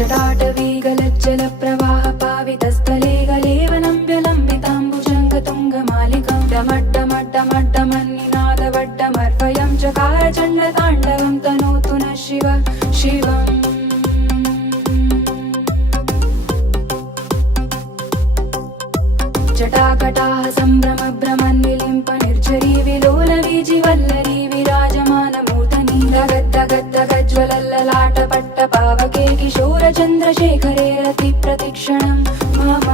जटाटवीगलज्जल प्रवाह पावितस्थले गलेवलम्ब्यलम्बिताम्बुजङ्गतुङ्गमालिकां डमड्डमड्डमड्डमन्निनादवड्डमर्वयं चकार चण्डताण्डवं तनोतु नः शिव शिवम् जटाकटाः सम्भ्रम भ्रमन्निलिम्प निर्झरी विलोलवीजिवल्लरी विराजमानमूर्धनि दगद्दगद्दगज्ज्वलल्ललाटपट्टपावके किशोरचन्द्रशेखरे रतिप्रतिक्षणं मम